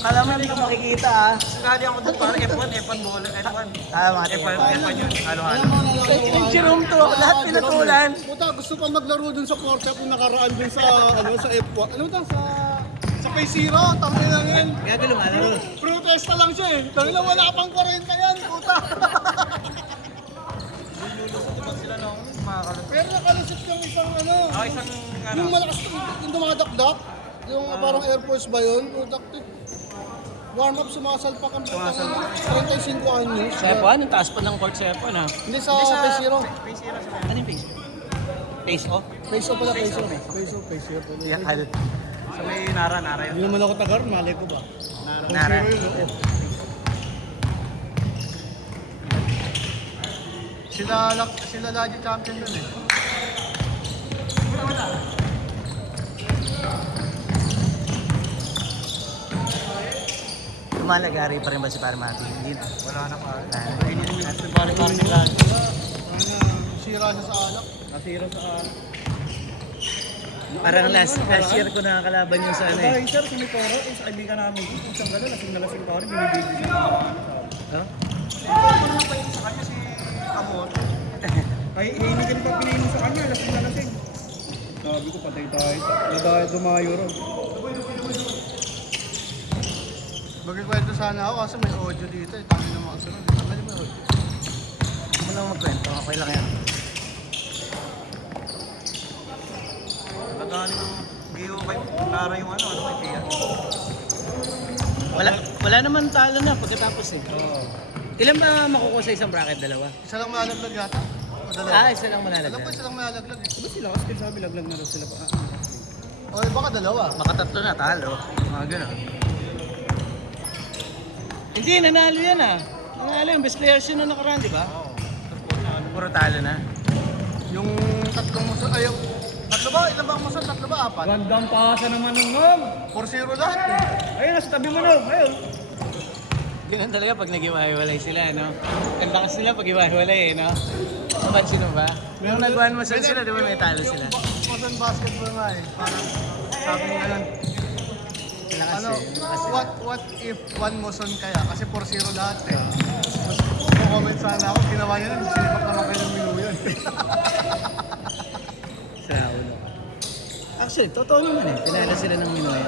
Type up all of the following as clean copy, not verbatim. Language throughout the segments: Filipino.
Kala mo hindi ko makikita ah. Sali ako doon para F1 bola. F1. Mga F1 yun. Halo-halo. Jerome to, lahat pinatulan. Puta, gusto pa maglaro dun sa Porsche kung nakaraan dun sa sa F1. Ano ba sa Pay Zero, tangin lang yan. Gabi lumalaro. Protesta lang siya eh. Tangin lang wala pang 40 yan, puta. Sila no, makakalat. Pero nakalusot yung isang ano. Isang Yung malakas yung dumadakdak. Yung parang Air Force ba yun? Putak. Warm up, sumasalpak ang puta. 35 anyos. Sa F1, ang taas pa ng court sa F1 ah. Hindi sa Pay Zero. Ano yung face? Face off? Face off pala, face off. Face off, face off. Yakal. sa may Nara yun. Hindi naman ako tagar, malay ko ba? Nara. Sila lagi champion dun eh. Lumalagari pa rin ba si Parmati? Hindi na. Wala na pa. Balik-balik nila. Sira siya sa alak. Nasira sa alak. Parang last year ko nakakalaban yung sa ano eh. Ay, sir, sumiporo. Sa kaibigan namin. Isang gala, lasing na lasing pa rin. Binibigil siya. No? Ano pa yun sa kanya si Amon? Ay, hindi ka pa piliin sa kanya. Lasing na lasing. Sabi ko, patay tayo. Nadaya dumayo ron. Magkikwento sana ako kasi may audio dito eh. Tangin na makasunod. Tangin na may audio. Hindi mo lang magkwento. Okay lang yan. Nagani ng Gio kay Nara yung ano kay Pia. Wala naman talo na pagkatapos eh. Ilan ba makukuha sa isang bracket? Dalawa? Isa lang malalaglag yata. O dalawa. Isa lang Alam ko malalagyan. isa lang malalaglag eh. Diba sila? Kasi sabi laglag na rin sila pa. O baka dalawa. Makatatlo na talo. Mga gano'n. Hindi, nanalo yan ah. Nanalo yung best players yun na nakaraan, di ba? Oo. Puro talo na. Yung tatlong muson, ay yung tatlo ba? Ilan ba ang muson? Tatlo ba? Apat? Gandang pasa naman ng Nom. 4-0 lahat eh. Ayun, nasa tabi mo Nom. Ayun. Ganun talaga pag nag-iwahiwalay sila, no? Ang lakas nila pag iwahiwalay, eh, no? Napansin mo ba? Nung nag-one muson sila, di ba may talo sila? Muson basketball nga eh. Parang sabi nga lang, Lakas ano, eh. Lakas eh. what if one muson kaya? Kasi 4-0 lahat eh. Tapos comment sana ako, ginawa niya lang, sinipak naman kayo ng minu yun. Sa ulo. Actually, totoo naman eh. Tinala sila ng Minoy.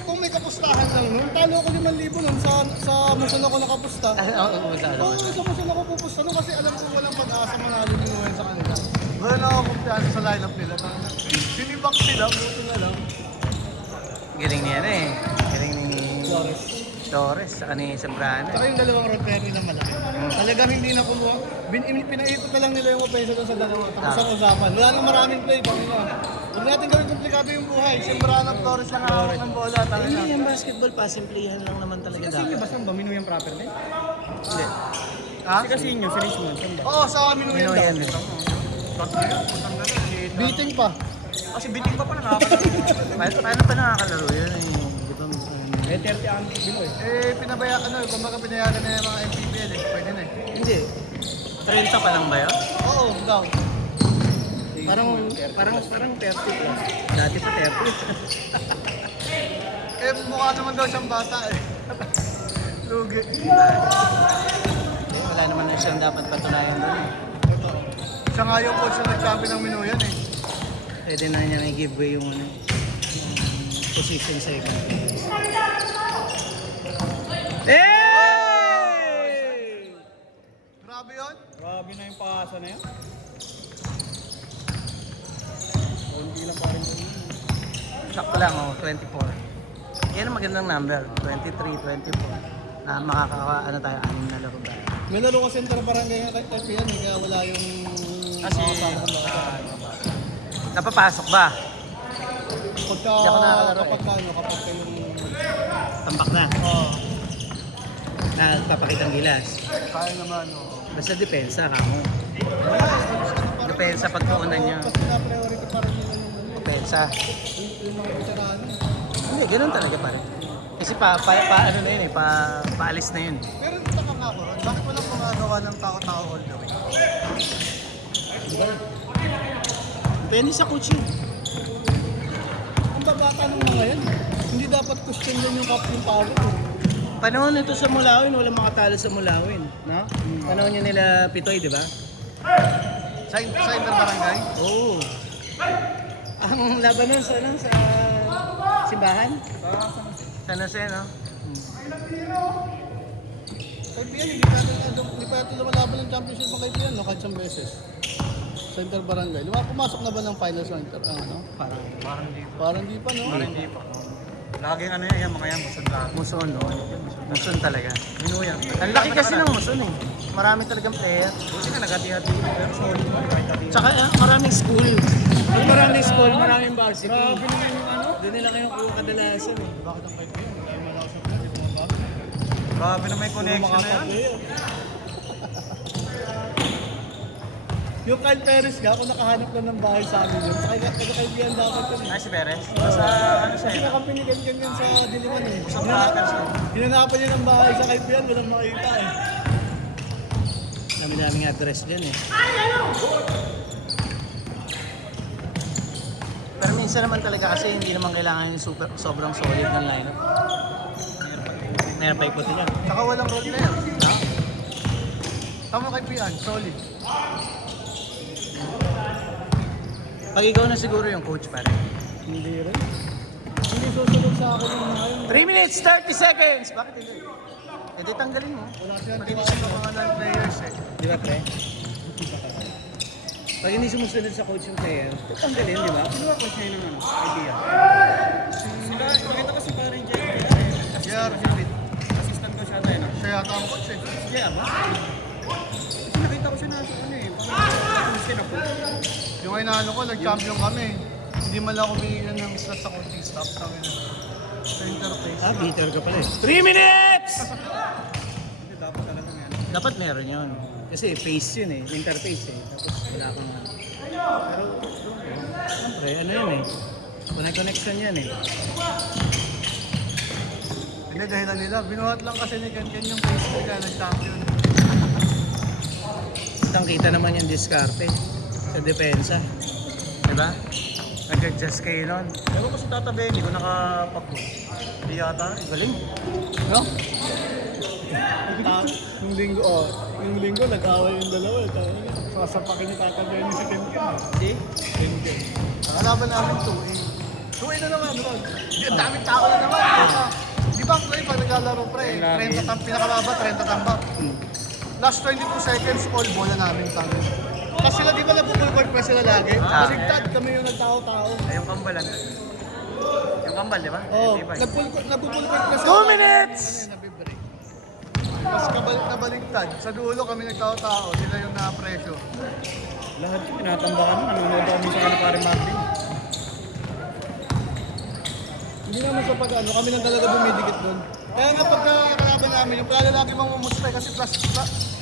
Kung may kapustahan lang nun, talo ako 5,000 nun sa muson ako nakapusta. Oo, talo. Oo, sa muson ako pupusta nun kasi alam ko walang pag-asa manalo ni Noel sa kanila. Wala na ako kumpiyansa sa lineup nila. Sinibak sila, buti na lang. Galing niya na eh. Galing ni Torres, saka ni Zambrano. Saka yung dalawang referee na malaki. Talagang hindi na kumuha. Pinaikot na lang nila yung opensa doon sa dalawa. Tapos ang usapan. Wala nang maraming play. Panginoon. Huwag natin gawin komplikado yung buhay. Sembrano at Torres lang hawak ng bola. Tangin na. Hindi, yung basketball, pasimplihan lang naman talaga Kasi dapat. ba saan ba? Minu yung proper din? Hindi. Ha? Si Casino, si Richmond. Saan ba? Oo, sa amin Minoy yun. yan eh. Beating pa. Kasi biting pa pala nakakalaban. Paano pa nakakalaro yun eh? Di ba minsan? Eh, 30 ang bilo eh. Pinabayaan kumbaga pinayagan na yung mga MPBL eh. Pwede na eh. Hindi. 30 pa lang ba yun? Oo, daw. Parang 30 plus. Dati pa 30. Mukha naman daw siyang bata eh. Lugi. Wala naman na siyang dapat patunayan doon eh. Siya nga yung coach na nag-champion ng Minoyan eh. Pwede na niya i-giveaway yung ano, position sa iba. Hey! Grabe yun. Grabe na yung pasa na yan. Hindi lang pa rin yun. Sakto lang oh, 24. Yan ang magandang number, 23, 24. Na ano tayo, 6 na laro ba? May laro kasi yung barangay nga kay FPN eh, kaya wala yung... Kasi, napapasok ba? Pagka, Hindi ako nakakalaro eh. kapag kayong... Tambak na. Oo. Nagpapakitang gilas. Kaya naman, oo. Basta depensa ka mo. Wala eh. Depensa pagkuunan niya. Kasi na-priority pa rin nila yung Depensa. yung mga veterano. Hindi, ganun talaga pa rin. Kasi ano na yun eh, paalis na yun. Pero taka nga ako ron, bakit walang gumagawa ng tao-tao all the way? Depende sa coach yun. Ang babata ng mga yan. Hindi dapat question lang yung captain power. Panahon nito sa Mulawin, walang makatalo sa Mulawin. No? Panahon niya nila Pitoy, di ba? Sa Interbarangay? Oo. Ang laban nun sa, ano, sa simbahan? San Jose, no? Kaibigan, hindi pa natin lumalaban ng championship ng kaibigan, no? Kahit isang beses. Sa Interbarangay. Pumasok na ba ng finals ng ano? Parang Parang Parang hindi pa. di pa, no? Parang hindi pa. Laging ano yan, mga yan, busog lang. Muson, no? Muson talaga. Minuyan. Ang laki kasi ng Muson, eh. Marami talagang player. Buti nga nagati-hati. Pero solid mo, kahit hati. Tsaka maraming school. Pag maraming school, maraming varsity. Grabe naman yung ano. Doon nila kayo kuha kadalasan, eh. Bakit ang kaibigan? Tayo malakas sa plan, di ba? Grabe na may connection na yan. Yung Kyle Perez nga, kung nakahanap lang ng bahay sa amin yun, kaibigan dapat yun. Ay, si Perez. Basta ano siya Kasi eh. nakampinigan yan sa Diliman eh. Sa Crackers. Hinanapan niya ng bahay sa kaibigan, walang makita eh. Dami-daming address dyan, eh. Pero minsan naman talaga kasi hindi naman kailangan yung sobrang solid ng lineup. Meron pa ikot nila. Saka walang role player. Tama kaibigan, solid. Pag ikaw na siguro yung coach pa rin. Hindi rin. Hindi susunod sa akin yung mga yun. 3 minutes, 30 seconds! Bakit hindi? E di tanggalin mo. Wala silang tiwala sa mga non-players eh. Di ba, pre? Pag hindi sumusunod sa coach yung player, tanggalin, di ba? Sino ba coach ngayon ng ano? Idea. Sila, nakita ko si Paring Jay. Yeah, Assistant ko siya tayo, no? siya yata ang coach eh. Yeah, ba? Kasi nakita ko siya na ano eh. Parang sila po. Yung inaano ko, nag-champion kami. Hindi man lang ako binigyan ng slot sa coaching staff sa akin. Sa interface. Bitter ka pala eh. 3 minutes! Hindi, dapat talaga nga. Dapat meron yun. Kasi face yun eh, interface eh. Tapos wala kang Pero, siyempre, ano yun eh. Connection yan eh. Hindi dahilan nila. Binuhat lang kasi ni Ken yung face nila nag-champion. Kitang kita naman yung diskarte sa depensa. Diba? Nag-adjust kayo nun. Ewan ko si Tata Benny kung nakapag-go. Hindi yata. Galing. No? Yung linggo, nag-away yung dalawa. Sasapakin ni Tata Benny si Ken. Si? Nakalaban namin 2A. 2A na naman, bro. Ang daming tao na naman. Di ba, pre, pag naglalaro, pre, 30 pinakamaba, 30 tambak. Last 22 seconds, all bola namin tango. Kasi sila, di ba nag-full court pa sila lagi? Baligtad kami yung nagtao-tao. Ay, yung kambalan. Yung kambal, di ba? Oo, Hindi ba? nag-full court pa sila. 2 minutes! Nabibreak. Mas kabalik na baligtad. Sa dulo kami nagtao-tao, sila yung na-presyo. Lahat yung tinatambakan mo. Nanonood kami sa kanila Paring Martin. Hindi naman sa pag-ano, kami lang talaga dumidikit doon. Kaya nga pagka kalaban namin, yung pala lagi mong mumuspay kasi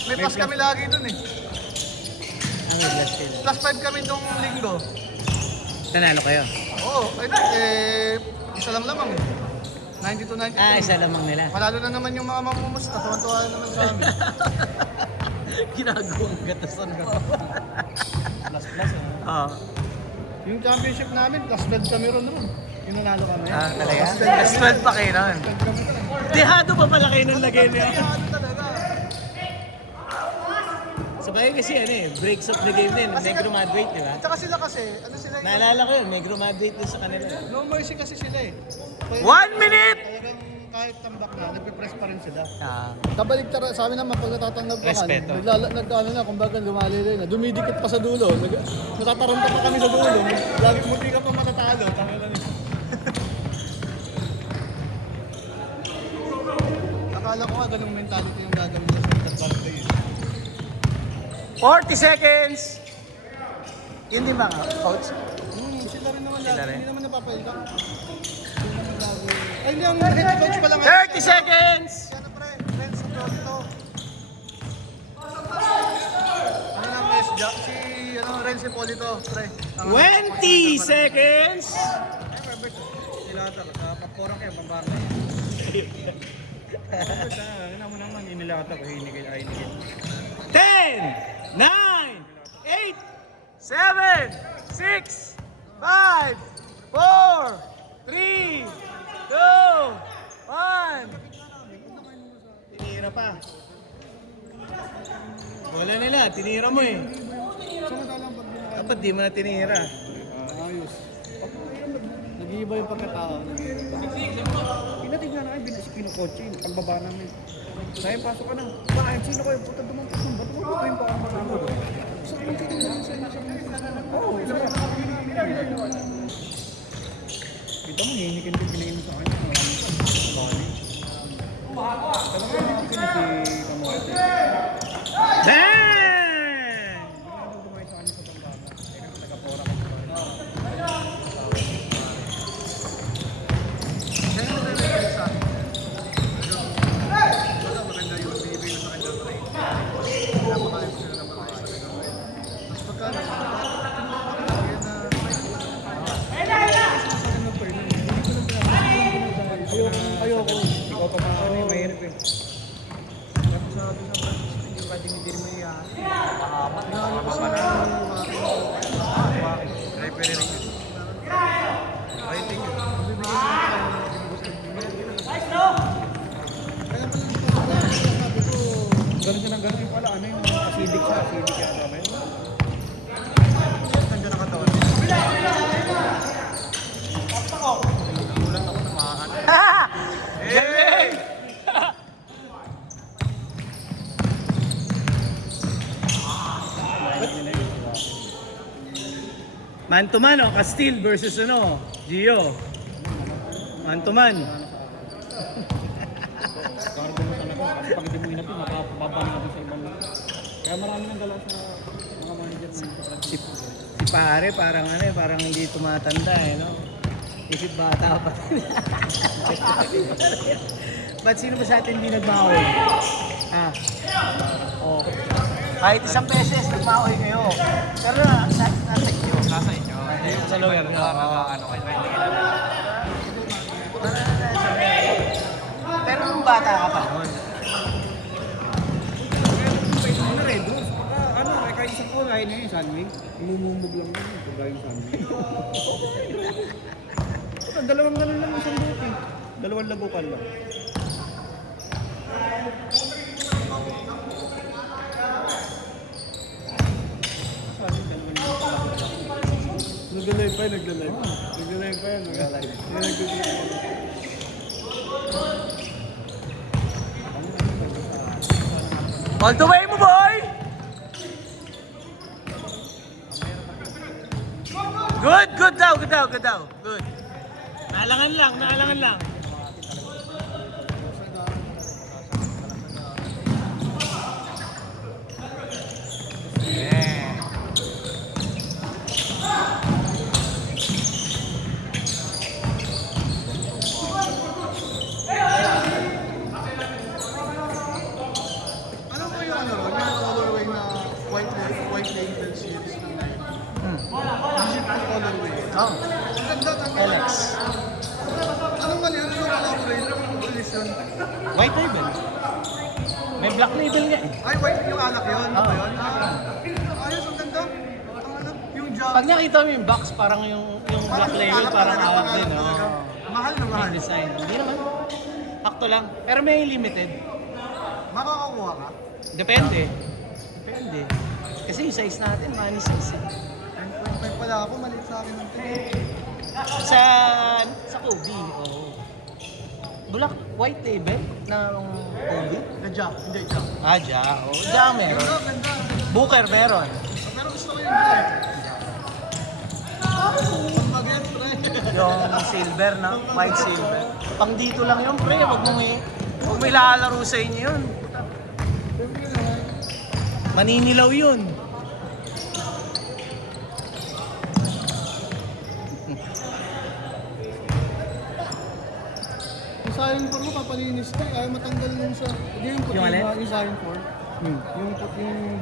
may plus kami lagi doon eh. Ang adjust kayo. Plus 5 kami nung linggo. Nanalo kayo? Oo, isa lang lamang eh. 92-92. Isa lamang nila. Panalo na naman yung mga mamumusta, tuwan-tuwa na naman sa amin. Ginagawang gatasan ko. Plus Oo. Yung championship namin, plus 12 kami ron naman. Yung nanalo kami. Talaga? Plus 12 pa kayo nun. Dehado pa pala kayo nung lagay niya. Ano talaga? Sabay kasi ano eh, breaks of the game din. Negro Madrid, di ba? Tsaka sila kasi, ano sila yung... Naalala ko yun, Negro Madrid din sa kanila. No mercy kasi sila eh. Kaya 1 minute! Talagang kahit tambak na, nagpe-press pa rin sila. Ah, Kabalik tara, sa amin naman pag natatanggap ka, Respeto. nag-ano na, kumbaga lumalilay na, dumidikit pa sa dulo, natataranta pa kami sa dulo, lagi munti ka pa matatalo, tanga na niya. Akala ko nga ganung mentality yung gagawin niya sa interbarangay. 40 seconds! Yun din ba nga, coach? Sila rin naman Sila lagi, rin. hindi naman napapalda. Hindi naman lagi. Ay, yung head coach pa lang. 30 seconds! Yan na pre, friends of Lotto. Ano na mes, si Renz Polito, pre. 20 seconds! Sila ata, kapapora kayo, pambarna yan. Ano mo naman, inilata ko, hinigil, ay hinigil. 10, 9, 8, 7, 6, 5, 4, 3, 2, 1. Tinira pa. Wala nila, tinira mo eh. Samantalang pag ginagawa. Dapat di mo na tinira. Ayos. Nag-iiba yung pagkatao. Pinatignan na kayo, kinukotse yung pagbaba namin. Dahil pasok ka na. Bakit? Sino kayo? Puta dumangkas ng ba't mo ito yung pakama namin? Sa kung tinignan sa inyo sa mga oo, sa mga kita mo, hinihikin din pinainom sa kanya. Maraming talaga yung pinisi kamote. Bang! Biglang dumay sa kanya sa tanggaga. Kaya nang nagapora ka sa ayoko. Ikaw pa ano eh, mahirap eh. Tapos sabi sa Francisco, hindi pa dinidiri mo yan. Pahamak. Nakakapasa na. Referee rin yun. Ay, thank you. Kaya pala sabi ko, gano'n siya ng gano'n yung pala, ano yung acidic siya, acidic yan. Sabi mo? Nandiyan ang katawan. Nagulat ako na maahan. Galing! Man to man, oh, Castile versus ano, Gio. Man to man. Cargo mo talaga, kasi pag hindi mo hinapin, mapapababa natin sa ibang lugar. Kaya marami nang dala sa mga manager sa Francisco. Si pare, parang ano eh, parang hindi tumatanda eh, no? Isip bata pa. Ba't sino ba sa atin hindi nagmahoy? Ah. Oh. Kahit isang beses, nagmahoy kayo. Pero nasa inyo. Nasa inyo. Sa lawyer. Ano kayo? Pero nung bata ka pa noon. Ano rin, doon? Ano, kahit isang oray na yun, Sunwing. Imumumog lang yun, pagka yung Sunwing. Dalawang ganun lang isang buti. Dalawang lagukan lang. Nag-live pa yan, nag-live. Nag-live pa yan. All the way mo, boy! Good, good daw, good daw, good daw. Good. Naalangan lang, naalangan lang. Yeah. Ano po yung ano ron? Yung colorway na white label series ng Nike. Digital colorway. Oh, Ang ganda, ang ganda. Alex. Anong mali? Ano yung colorway? Anong collision? White label. May black label nga eh. Ay, white yung anak yun. Ano ba yun? Ayos, ang ganda. Ang ano, yung jacket. Pag nakita mo yung box, parang yung black label, parang awag din, no? Mahal na mahal. Yung design. Hindi naman. Sakto lang. Pero may limited. Makakakuha ka? Depende. Depende. Kasi yung size natin, money size eh. 9.5 pala ako, maliit sa akin ng Sa Kobe, oo. Black, white label ng Kobe? Na jack, hindi jack. Ah, Ja. Oh, Ja meron. Ganda, ganda. Booker meron. Pero gusto ko yung jack. Pagbaget, pre. Yung silver na, white silver. Pang dito lang yun, pre. Huwag mo ilalaro sa inyo yun. Maninilaw yun. Yung Zion 4 mo, papalinis ko. Ayaw matanggal yung sa... Hindi yung puti Yung alin? na, yung Zion 4. Yung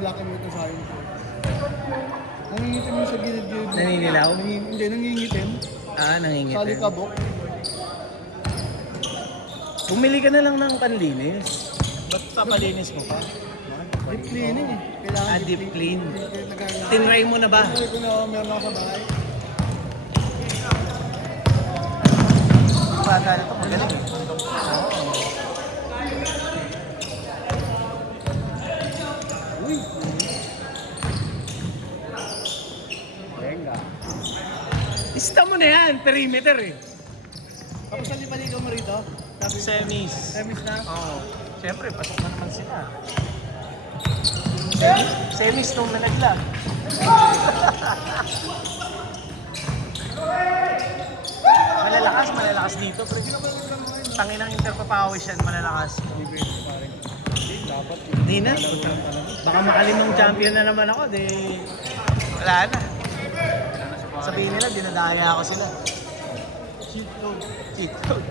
black and white na Zion 4. Nangingitim yung sa gilid-gilid. Naninilaw? Hindi, nangingitim. Ah, Sa nangingitin. alikabok. Bumili ka na lang ng panlinis. Ba't papalinis mo pa? Deep cleaning eh. Kailangan Ah, deep clean. Nag-aaral. Tinry mo na ba? Tinry ko na meron ako sa bahay. bata na ito, magaling eh. Uy! Venga. Ista mo na yan, perimeter eh. Tapos saan di paligaw mo rito? Semis. Semis na? Oo. Siyempre, pasok na naman sila. Semis nung nalaglag. malalakas dito. Pero tangin ng interpapawis yan, malalakas. Dapat. Di na. Baka makalimang champion na naman ako, di... Wala na. Sabihin nila, dinadaya ako sila. Cheat code. Cheat code.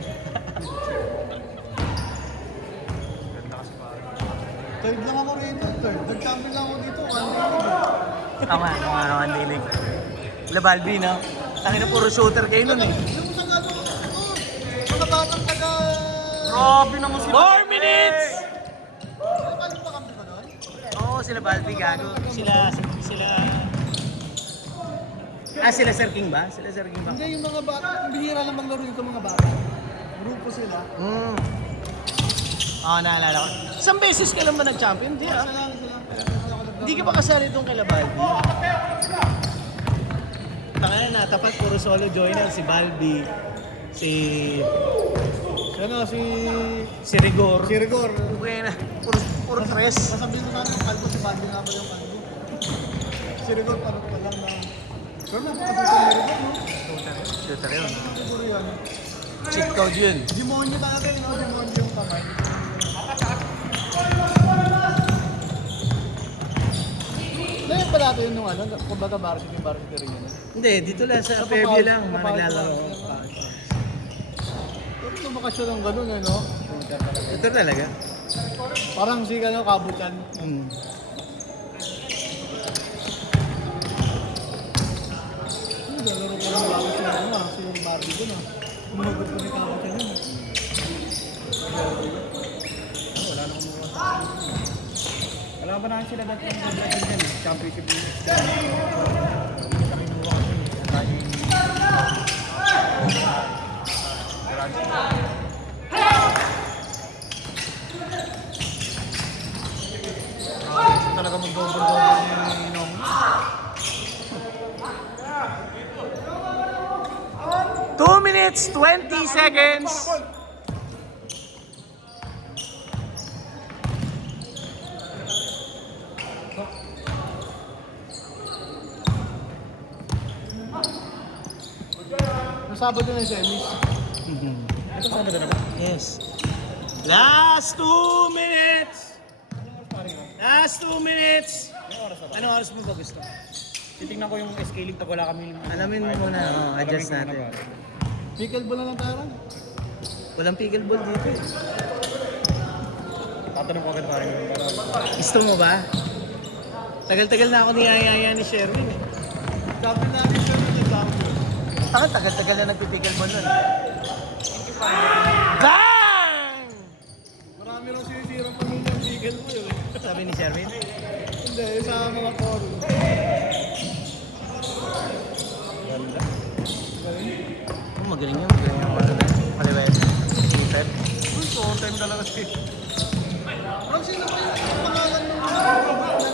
Third lang ako rito. Third. Nag-champion lang ako dito. Tama, naman dinig. Labalbi, no? Tangin na puro shooter kayo nun eh. Yung sa ano, mga batang taga... Grabe naman sila. 4 minutes! Nakalim pa kami ba doon? Oo, sila Balbi, gago. Sila... Ah, sila Sir King ba? Sila Sir King ba? Hindi, yung mga bata, yung bihira lang maglaro dito mga bata. Grupo sila. Oo, naalala ko. Isang beses ka lang ba nag-champion? Hindi ah. Hindi ka ba kasali itong kila Balbi? Tangina na, tapat puro solo joiner. Si Balbi, si Ano, si Rigor. si Rigor. Buena, puro tres. Sasabihin mo sana, kalbo si Bandi nga ba yung kalbo? Si Rigor parang pa lang na... Pero napakasal ni Rigor, no? Shooter yun. Siguro yan. Cheat code yun. Demonyo talaga yun, no? Demonyo yung kamay. Ngayon pala ito yun nung ano, kumbaga varsity rin yun. Hindi, dito lang sa Sa Fairview lang, Papal- naglalaro. Pero lumakasyon ng gano'n, eh, no? Ito talaga. Parang si ano, Kabutan. Lalaro ko lang lalo si ano, si Barbie doon, ah. Umugot ko ni Kabutan yun. Wala ba na sila dati yung Brazil yan? Championship yun. Talaga mag-double-double yung inom. Two minutes, 20 seconds. Nasabot yun yung semis. Ito sa na ba? Yes. Last 2 minutes. Last 2 minutes. Anong oras mo ba gusto? Titingnan ko yung scaling pag wala kami. Alamin mo muna, adjust natin. Pickleball na lang tayo ron. Walang pickleball dito eh. Tatanong ko agad parang Gusto mo ba? Tagal-tagal na ako niyayaya ni Sherwin eh. Sabi natin siya yung exam. Tagal-tagal na nagpipickleball nun. Bang! Marami rin sinisirang pamilya ng pickleball, eh. Sabi ni Sherwin. Hindi, sa mga forum. Oh, magaling yan, magaling yan. Paliwet. Sipet. Uy, so on time talaga si... Bro, sino ba yung pangalan ng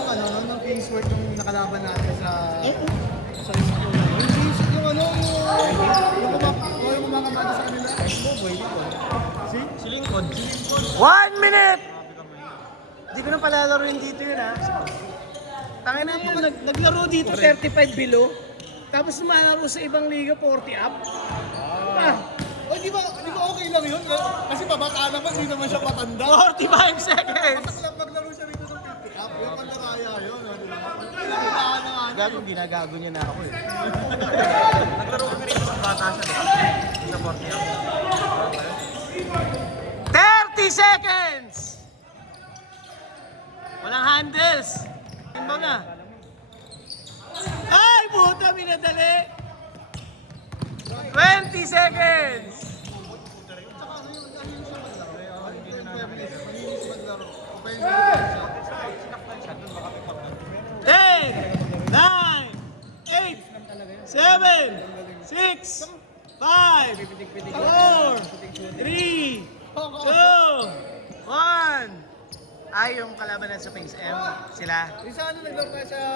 ano, ng face work yung nakalaban natin sa isang ulan? Yung ano, yung kumakamada sa kanila. Si Lingkod. 1 minute! Hindi ko na palalaroin dito yun ha. Tangin na yun, naglaro dito 35 below. Tapos malaro sa ibang liga 40 up. Ah, O, di ba okay lang yun? Kasi pabata naman, hindi naman siya patanda. 45 seconds! Basta lang maglaro siya rito ng 50 up. Yung pandaraya yun, di ba? Kailangan na nga. Gago, ginagago niya na ako eh. Naglaro kami rin sa bata siya. Sa 40 up. 30 seconds! Walang handles! Timbaw na. Ay, puta, minadali! 20 seconds! Tsaka ano yun siya maglaro. Malinis maglaro. Offensive siya. 10, 9, 8, 7, 6, 5, 3, 2, 1. Ay, yung kalaban na sa Pings M, sila. Isa ano, naglaro tayo sa